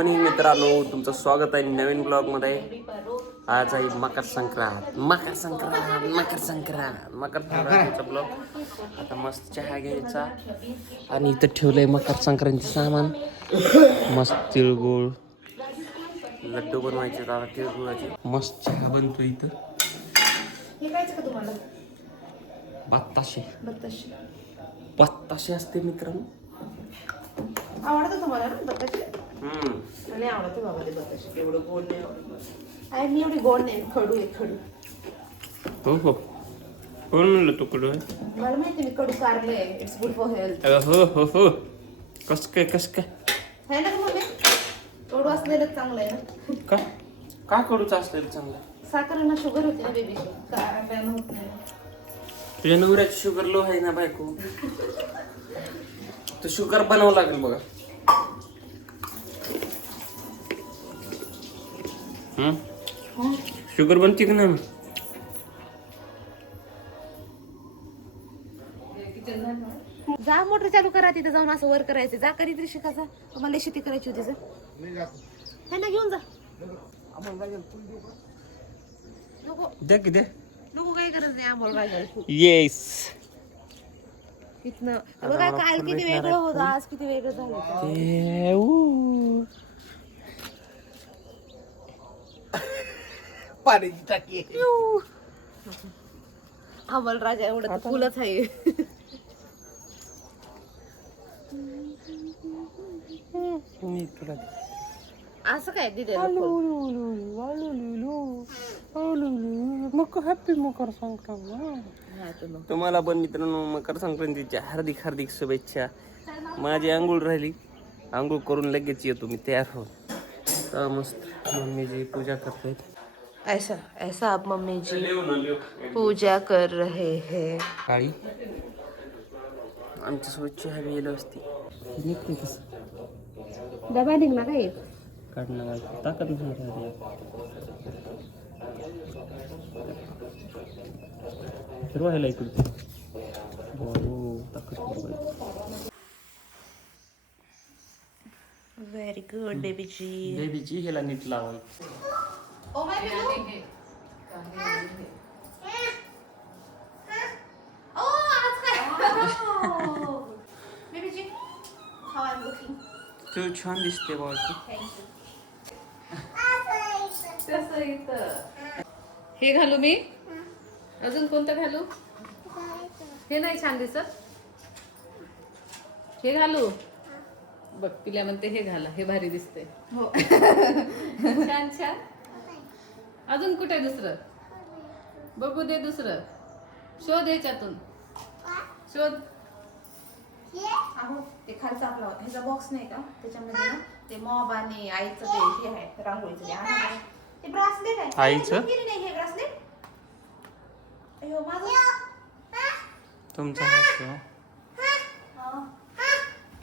Morning मित्रांनो, तुमचं स्वागत आहे नवीन ब्लॉगमध्ये. आज आहे मकर संक्रांत. मकर संक्रांतीचा ब्लॉग. आता मस्त चहा घ्यायचा आणि इथं ठेवलंय मकर संक्रांती सामान. मस्त तिळगुळ, लड्डू बनवायचे आता तिळगुळाचे. मस्त चहा बनतो इथं. हे खायचं का तुम्हाला? बत्ताशे असते मित्रांनो. आवडतं तुम्हाला ना बत्ताशे? नाही आवडते बाबा ते बत्ताशे. एवढं गोड नाही आवडत. आहे मी एवढी गोड नाही, खडू आहे खडू. हो कोण म्हणलं तू कडू आहे? मला माहिती मी कडू कारले आहे. It's good for health. हो कस काय आहे ना मम्मी? कडू असलेलं चांगलं आहे ना. का कडूच असलेलं चांगलं? साखरेला शुगर होते ना बेबी, काय होत नाही. तुझ्या नवऱ्याची शुगर लो आहे ना बायको, तर शुगर बनावं लागेल बघा. शुगर बनते का नाही? जा मोटर चालू करा, तिथे जाऊन असं वर करायचं. जा करीत शिकायचा. तुम्हाला शेती करायची होती सर, हे ना घेऊन जा. नको काही गरज नाही आम्हाला गायला. येस. इथनं बघा काल किती वेगळं होतं, आज किती वेगळं झालं. पाण्याची टाकी. आम्हाला राजा एवढं फुलच आहे. असं काय दिले हॅपी मकर संक्रांत. तुम्हाला पण मित्रांनो मकर संक्रांतीच्या हार्दिक शुभेच्छा. माझी आंघोळ राहिली, आंघोळ करून लगेच येतो मी तयार हो. तर मस्त मम्मीची पूजा करते. ऐसा आप मम्मी जी पूजा कर रहे हैं. काळी आमच्या सोबत चहा गेलो असती. निघते कसं डबा निघला का एक काढणार ताकद नाही फिरवायला इकडे. व्हेरी गुड बेबीची ह्याला नीट लावायचं. तू छान दिसते बाबा. हे घालू मी, अजून कोणतं घालू? हे नाही छान दिसत. हे घालू बघ, तिला म्हणते हे घाला, हे भारी दिसते. हो छान. अजून कुठे दुसरं बघू दे, दुसरं शोध याच्यातून शोध. ते खालचा आपला ह्याचा बॉक्स नाही का, त्याच्यामध्ये ना ते मॉब आणि आईचं ते हे आहे रांगोळीचं ते ब्रासलेट आहे. आईचं हे ब्रासलेट तुमचं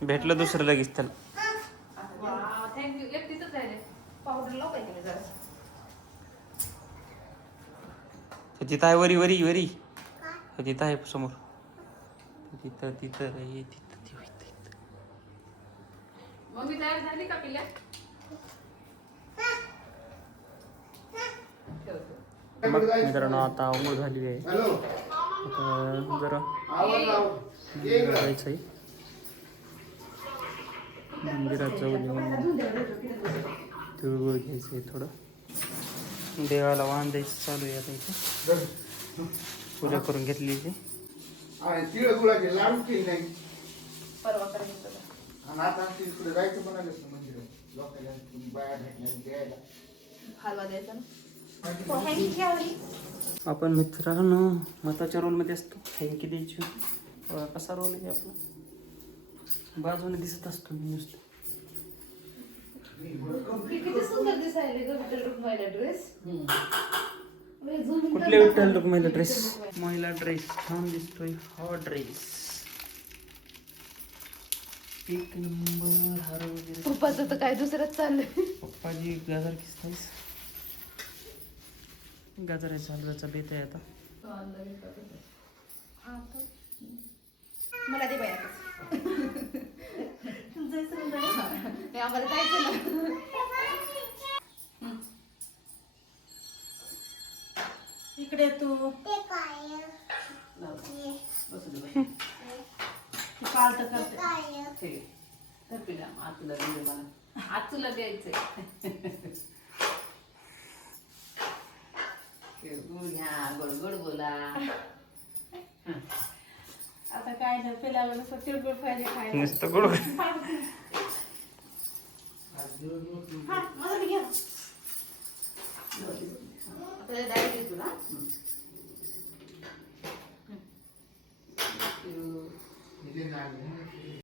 भेटलं दुसरं लगेच त्याला. थँक्यू. एकटीच राहिले. पावडर लाव पाहिजे मी जरा. तिथं आहे वरी तिथं आहे समोर. तिथं मम्मी तयार झाली का पिल्या? मित्रांनो आता आंघोळ झाली आहे. आता जरा जायचं आहे मंदिरात जाऊन येऊन तिळगुळ घ्यायचं आहे. थोडं देवाला वाहन द्यायचं चालू आहे. आता इथे पूजा करून घेतली इथे. तिळगुळाचे लाडू केले नाही. परवा करायचं आणि आता तिकडे जायचं म्हणाले मंदिरात. लोकांना बाया भेटल्या द्यायला हलवा द्यायचा ना. आपण मित्रांनो मताच्या रोलमध्ये असतो. थँक्यू द्यायची. कसा रोल आहे आपला, बाजूने दिसत असतो मी नुसतं. किती सुंदर दिसायले ग विठ्ठल रुक्माईला ड्रेस. कुठल्या विठ्ठल रुक्माईला ड्रेस? महिला ड्रेस छान दिसतोय. हा ड्रेस एक नंबर. हार वगैरे. पप्पाचं तर काय दुसरंच चाललंय. पप्पाजी गाजर किसतायस. गाजराचा हलव्याचा बेत आहे आता. मला दे बाया. आम्हाला जायचं ना. इकडे तू लाव. बसू दे, बसू दे. ती पालत करते ठीक आहे. तर पिला आतुला दे मला. आतुला द्यायचंय. गुड घ्या, गोड गोड बोला. आता काय नाही पिल्याला नुसतं तिळगुळ पाहिजे खायला नुसतं गोड आज दिवसभर